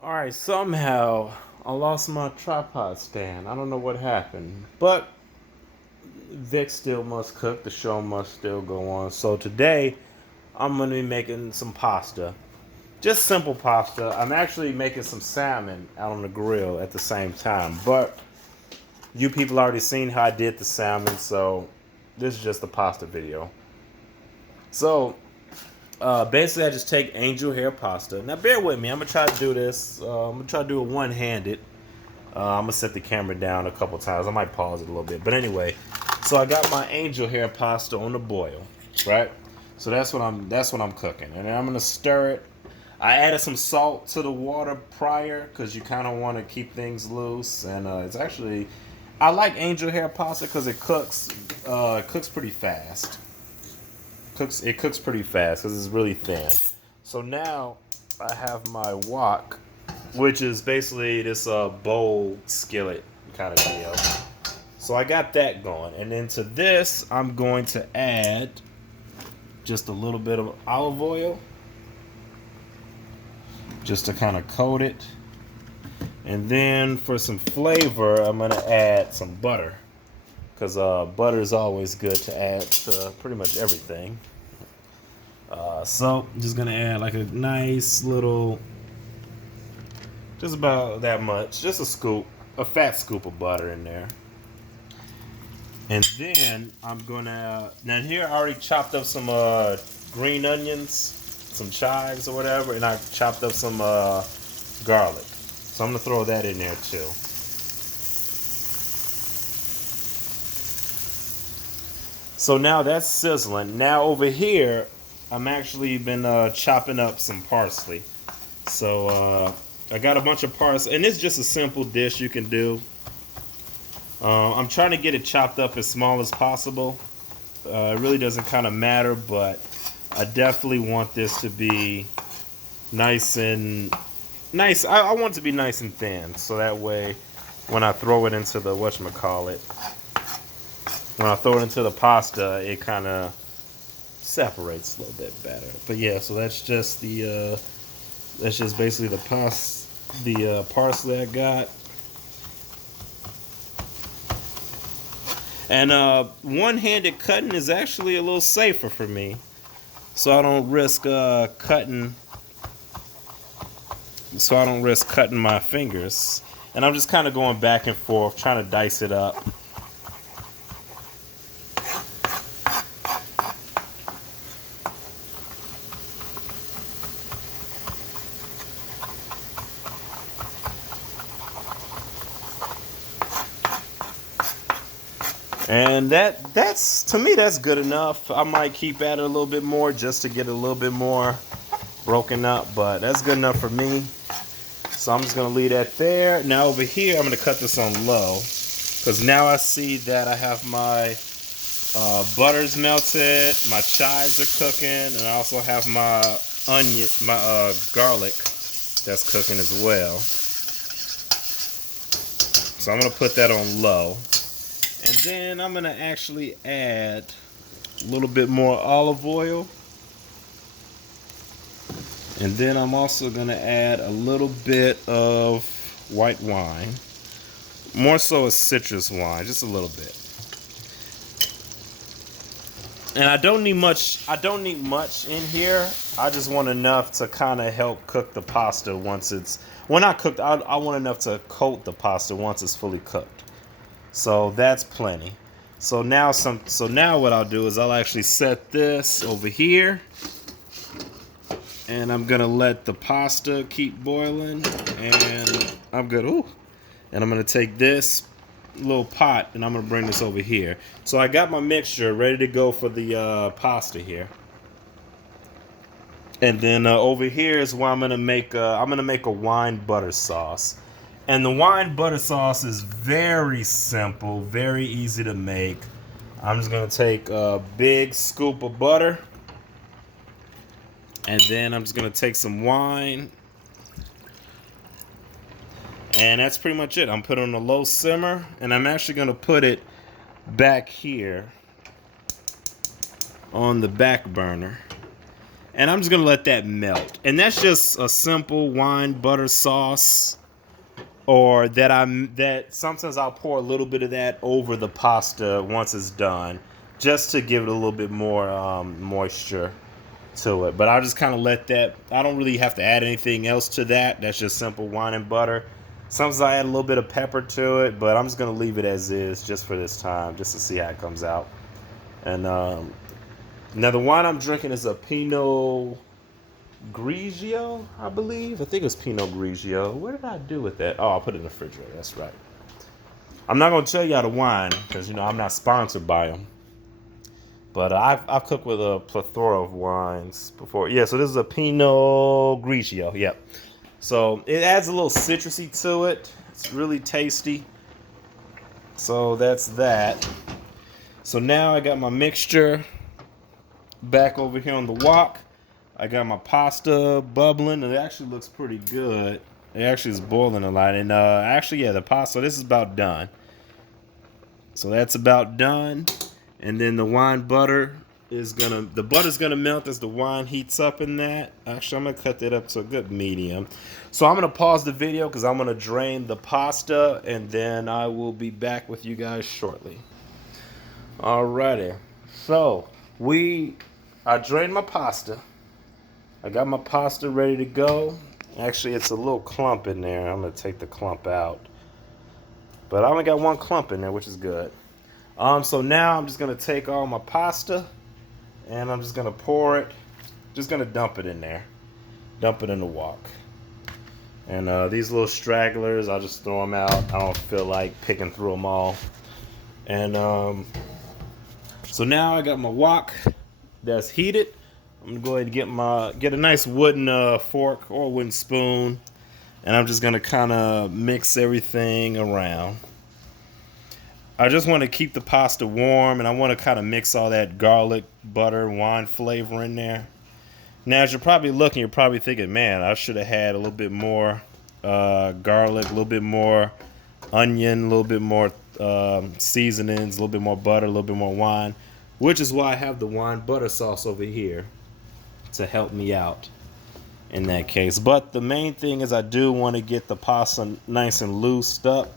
Alright, somehow I lost my tripod stand. I don't know what happened. But Vic still must cook. The show must still go on. So today I'm going to be making some pasta. Just simple pasta. I'm actually making some salmon out on the grill at the same time. But you people already seen how I did the salmon. So this is just a pasta video. So basically, I just take angel hair pasta. Now, bear with me. I'm gonna try to do this. I'm gonna try to do it one-handed. I'm gonna set the camera down a couple times. I might pause it a little bit, but anyway. So I got my angel hair pasta on the boil, right? So that's what I'm cooking, and then I'm gonna stir it. I added some salt to the water prior because you kind of want to keep things loose, and it's actually I like angel hair pasta because it cooks pretty fast. It cooks pretty fast because it's really thin. So now I have my wok, which is basically this bowl skillet kind of deal. So I got that going, and then to this I'm going to add just a little bit of olive oil, just to kind of coat it, and then for some flavor I'm gonna add some butter, because butter is always good to add to pretty much everything. So I'm just gonna add like a nice little, just about that much, just a scoop, a fat scoop of butter in there. And then I'm gonna, now here I already chopped up some green onions, some chives or whatever, and I chopped up some garlic. So I'm gonna throw that in there too. So now that's sizzling. Now over here, I'm actually been chopping up some parsley. So I got a bunch of parsley, and it's just a simple dish you can do. I'm trying to get it chopped up as small as possible. It really doesn't kind of matter, but I definitely want this to be nice and nice. I want it to be nice and thin, so that way, when I throw it into the whatchamacallit, when I throw it into the pasta, it kind of separates a little bit better. But yeah, so that's just basically the parsley I got. And one-handed cutting is actually a little safer for me, so I don't risk cutting. So I don't risk cutting my fingers. And I'm just kind of going back and forth, trying to dice it up. And that's to me that's good enough. I might keep at it a little bit more just to get a little bit more broken up, but that's good enough for me. So I'm just gonna leave that there. Now over here, I'm gonna cut this on low because now I see that I have my butter's melted, my chives are cooking, and I also have my garlic that's cooking as well. So I'm gonna put that on low. And then I'm gonna actually add a little bit more olive oil. And then I'm also gonna add a little bit of white wine. More so a citrus wine, just a little bit. And I don't need much in here. I just want enough to kind of help cook the pasta once it's, well, not cooked. I want enough to coat the pasta once it's fully cooked. So that's plenty. So now what I'll do is I'll actually set this over here, and I'm gonna let the pasta keep boiling, and I'm good. Ooh, and I'm gonna take this little pot and I'm gonna bring this over here. So I got my mixture ready to go for the pasta here, and then over here is where I'm gonna make a wine butter sauce. And the wine butter sauce is very simple, very easy to make. I'm just gonna take a big scoop of butter, and then I'm just gonna take some wine, and that's pretty much it. I'm putting it on a low simmer, and I'm actually gonna put it back here on the back burner. And I'm just gonna let that melt. And that's just a simple wine butter sauce. Or that sometimes I'll pour a little bit of that over the pasta once it's done, just to give it a little bit more moisture to it. But I'll just kind of let that. I don't really have to add anything else to that. That's just simple wine and butter. Sometimes I add a little bit of pepper to it, but I'm just gonna leave it as is just for this time, just to see how it comes out. And now the wine I'm drinking is a Pinot Grigio, I believe. I think it was Pinot Grigio. What did I do with that? Oh, I put it in the refrigerator. That's right. I'm not going to tell y'all the wine because, I'm not sponsored by them. But I've cooked with a plethora of wines before. Yeah, so this is a Pinot Grigio. Yep. So it adds a little citrusy to it. It's really tasty. So that's that. So now I got my mixture back over here on the wok. I got my pasta bubbling, and it actually looks pretty good. It actually is boiling a lot, and actually, yeah, the pasta. This is about done. So that's about done, and then the wine butter the butter's gonna melt as the wine heats up in that. Actually, I'm gonna cut that up to a good medium. So I'm gonna pause the video because I'm gonna drain the pasta, and then I will be back with you guys shortly. Alrighty, so I drained my pasta. I got my pasta ready to go. Actually, it's a little clump in there. I'm going to take the clump out. But I only got one clump in there, which is good. So now I'm just going to take all my pasta, and I'm just going to pour it. Just going to dump it in there. Dump it in the wok. And these little stragglers, I'll just throw them out. I don't feel like picking through them all. And so now I got my wok that's heated. I'm gonna go ahead and get a nice wooden fork or a wooden spoon, and I'm just gonna kind of mix everything around. I just want to keep the pasta warm, and I want to kind of mix all that garlic, butter, wine flavor in there. Now, as you're probably looking, you're probably thinking, man, I should have had a little bit more garlic, a little bit more onion, a little bit more seasonings, a little bit more butter, a little bit more wine, which is why I have the wine butter sauce over here to help me out in that case. But the main thing is I do want to get the pasta nice and loosed up.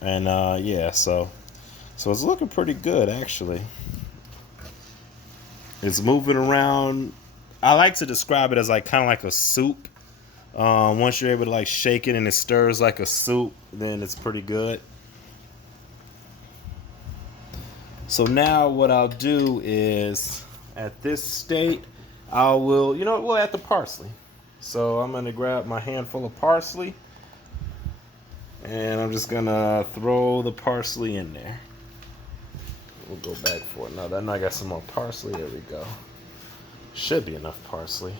And yeah, so it's looking pretty good actually. It's moving around. I like to describe it as like kind of like a soup. Once you're able to like shake it and it stirs like a soup, then it's pretty good. So now what I'll do is, at this state, we'll add the parsley. So I'm going to grab my handful of parsley, and I'm just going to throw the parsley in there. We'll go back for it. Now I got some more parsley. There we go. Should be enough parsley.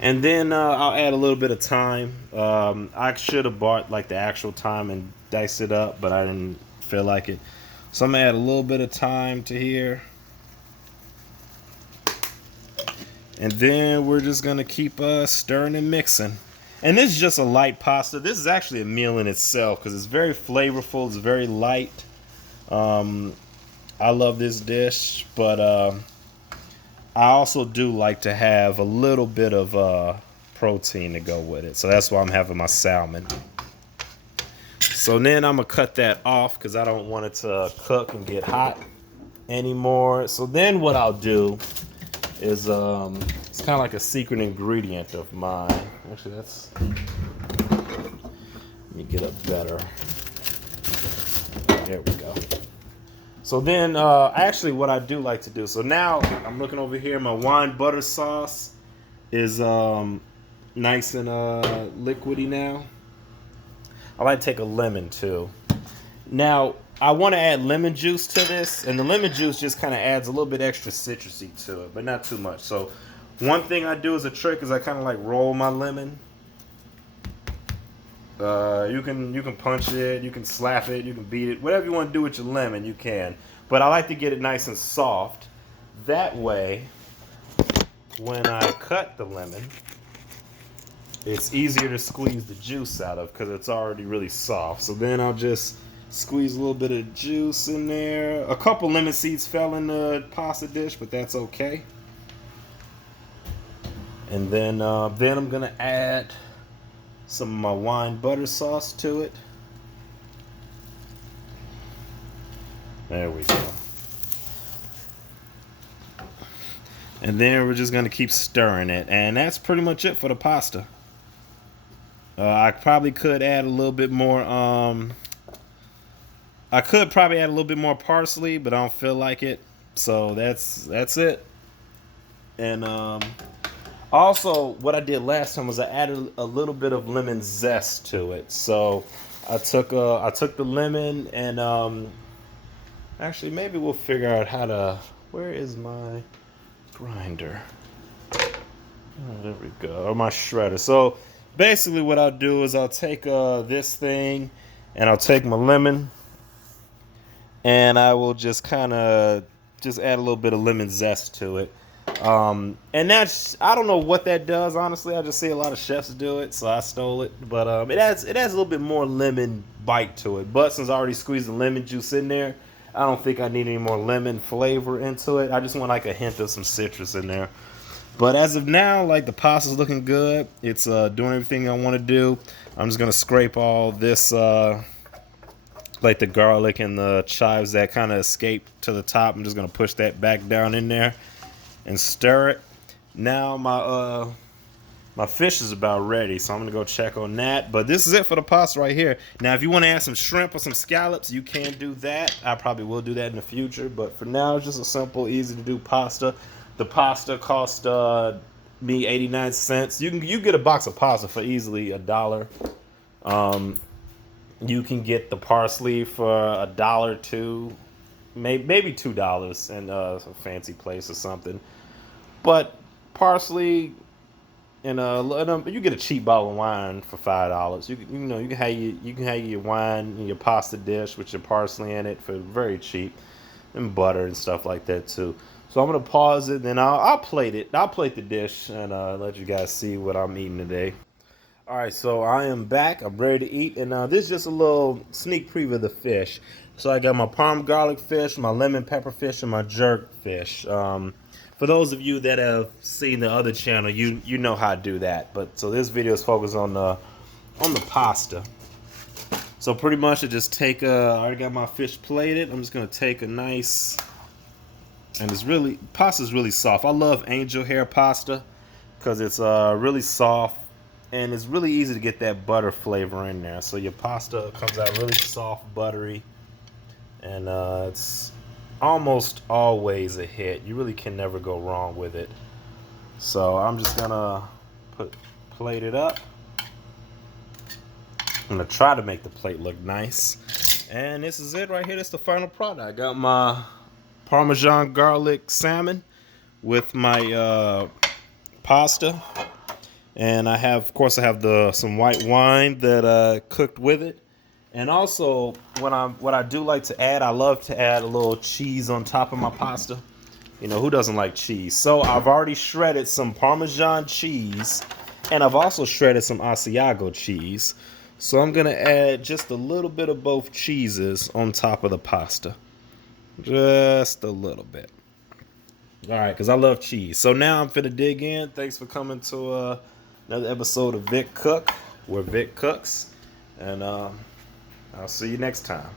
And then I'll add a little bit of thyme. I should have bought like the actual thyme and diced it up, but I didn't feel like it. So I'm going to add a little bit of thyme to here. And then we're just going to keep stirring and mixing. And this is just a light pasta. This is actually a meal in itself because it's very flavorful. It's very light. I love this dish, but I also do like to have a little bit of protein to go with it. So that's why I'm having my salmon. So then I'm going to cut that off because I don't want it to cook and get hot anymore. So then what I'll do is it's kind of like a secret ingredient of mine. Actually, let me get up better. There we go. So then, actually what I do like to do, so now I'm looking over here, my wine butter sauce is nice and liquidy now. I like to take a lemon too. Now, I want to add lemon juice to this, and the lemon juice just kind of adds a little bit extra citrusy to it, but not too much. So one thing I do as a trick is I kind of like roll my lemon. You can punch it, you can slap it, you can beat it, whatever you want to do with your lemon, you can. But I like to get it nice and soft. That way, when I cut the lemon, it's easier to squeeze the juice out of because it's already really soft. So then I'll just Squeeze a little bit of juice in there. A couple lemon seeds fell in the pasta dish, but that's okay. And then I'm gonna add some of my wine butter sauce to it. There we go. And then we're just gonna keep stirring it, and that's pretty much it for the pasta. I probably could add a little bit more. I could probably add a little bit more parsley, but I don't feel like it. So that's it. And also, what I did last time was I added a little bit of lemon zest to it. So I took the lemon and actually maybe we'll figure out how to. Where is my grinder? Oh, there we go. Or my shredder. So basically, what I'll do is I'll take this thing and I'll take my lemon and I will just kind of just add a little bit of lemon zest to it. And that's, I don't know what that does, honestly. I just see a lot of chefs do it, so I stole it. But it adds a little bit more lemon bite to it. But since I already squeezed the lemon juice in there, I don't think I need any more lemon flavor into it. I just want like a hint of some citrus in there. But as of now, like, the pasta's looking good. It's doing everything I want to do. I'm just gonna scrape all this like the garlic and the chives that kind of escaped to the top. I'm just gonna push that back down in there and stir it. Now my fish is about ready, so I'm gonna go check on that. But this is it for the pasta right here. Now, if you want to add some shrimp or some scallops, you can do that. I probably will do that in the future, but for now, it's just a simple, easy to do pasta. The pasta cost me 89 cents. You get a box of pasta for easily $1. You can get the parsley for $1 too, maybe $2 in a fancy place or something. But parsley and you get a cheap bottle of wine for $5. You can have your wine in your pasta dish with your parsley in it for very cheap, and butter and stuff like that too. So I'm gonna pause it, then I'll plate it. I'll plate the dish and let you guys see what I'm eating today. All right, so I am back. I'm ready to eat, and this is just a little sneak preview of the fish. So I got my parm garlic fish, my lemon pepper fish, and my jerk fish. For those of you that have seen the other channel, you know how to do that. But so this video is focused on the pasta. So pretty much I just take I already got my fish plated. I'm just gonna take a nice, and pasta's really soft. I love angel hair pasta because it's really soft. And it's really easy to get that butter flavor in there. So your pasta comes out really soft, buttery. And it's almost always a hit. You really can never go wrong with it. So I'm just going to plate it up. I'm going to try to make the plate look nice. And this is it right here. That's the final product. I got my Parmesan garlic salmon with my pasta. And I have, of course, some white wine that cooked with it. And also, what I do like to add, I love to add a little cheese on top of my pasta. You know, who doesn't like cheese? So I've already shredded some Parmesan cheese, and I've also shredded some Asiago cheese. So I'm gonna add just a little bit of both cheeses on top of the pasta, just a little bit. All right, because I love cheese. So now I'm finna dig in. Thanks for coming to another episode of Vic Cook, where Vic cooks, and I'll see you next time.